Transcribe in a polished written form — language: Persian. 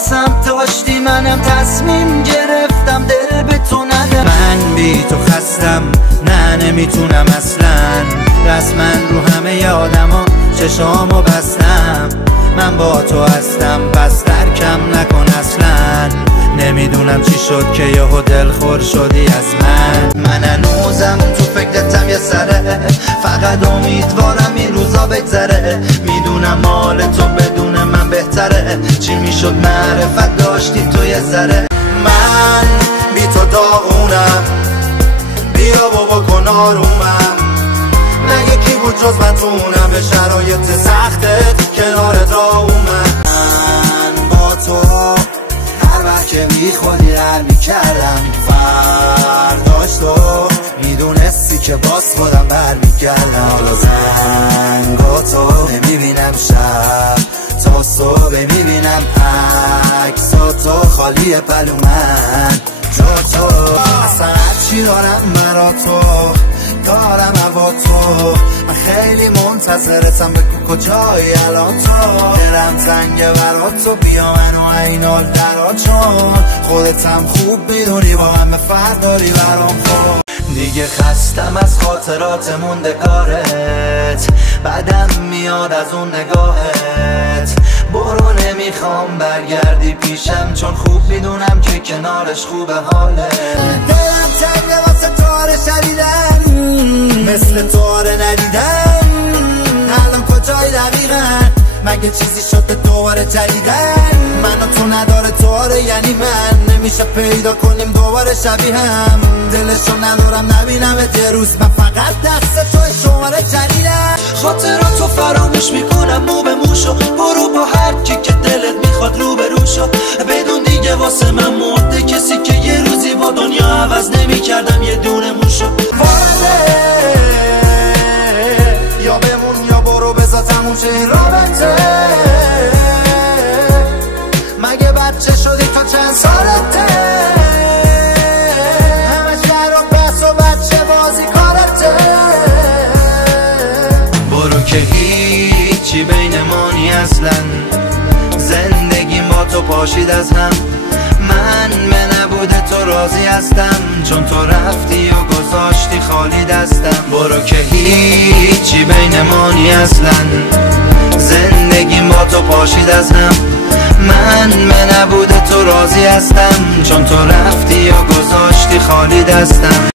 دوستم داشتی منم تصمیم گرفتم دل به تو ندم. من بی تو خستم نه نمیتونم اصلا، رسما رو همه آدما چشامو بستم. من با تو هستم پس ترکم نکن اصلا. نمیدونم چی شد که یهو دلخور شدی از من هنوزم تو فکرتم یه سره، فقط امیدوارم این روزا بگذره. میدونم مال تو بدون من بهتره، چی میشد معرفت داشتی تو یه ذره. من بی تو داغونم، بیا بابا کن آرومم. مگه کی بود جز من تونم به شرایط سختت کنارت را اومد. من با تو هر وقت که میخوادی هر میکردم، فرداش تو میدونستی که باز خودم برمیگردم. حالا زنگاتو نمیبینم شب تا صبح، میبینم عکساتو خالی پلو من جا تو. اصلا چی دارم مرا تو، دارم هوا تو. من خیلی منتظرتم، بگو کجایی الان تو. دلم تنگه برا تو، بیا منو اینال درا، چون خودتم خوب میدونی با همه فرق داری برام. خوب دیگه خستم از خاطرات موندگارت، بعدم میاد از اون نگاهت. برو نمیخوام برگردی پیشم، چون خوب میدونم که کنارش خوبه حالت. دلم تنگه واسه تاره شدیدم، مثل تاره ندیدم. الان کجای دقیقا، مگه چیزی شده دوباره جدیدن؟ من و تو نداره تواره یعنی من، نمیشه پیدا کنیم دوباره شبیه هم. دلشو ندارم نبینم یه روز، من فقط دست توی شماره جدیدم. خاطراتو فراموش میکنم مو به موشو، برو با هر کی که دلت میخواد رو به روشو. بدون دیگه واسه من مرده کسی که یه روزی با دنیا عوض نمیکردم یه دونه موشو. یا بمون یا برو بذار تموم شه رابطه. مگه بچه شدی تو چند سالته؟ همه شهر و بس و بچه بازی کارته. برو که هیچی بین مانی اصلا، زندگیم با تو پاشید از هم. من به نبوده تو راضی هستم، چون تو رفتی و گذاشتی خالی دستم. برو که هیچی بین مانی اصلا، زندگیم با تو پاشید از هم. من به نبوده تو راضی هستم، چون تو رفتی و گذاشتی خالی دستم.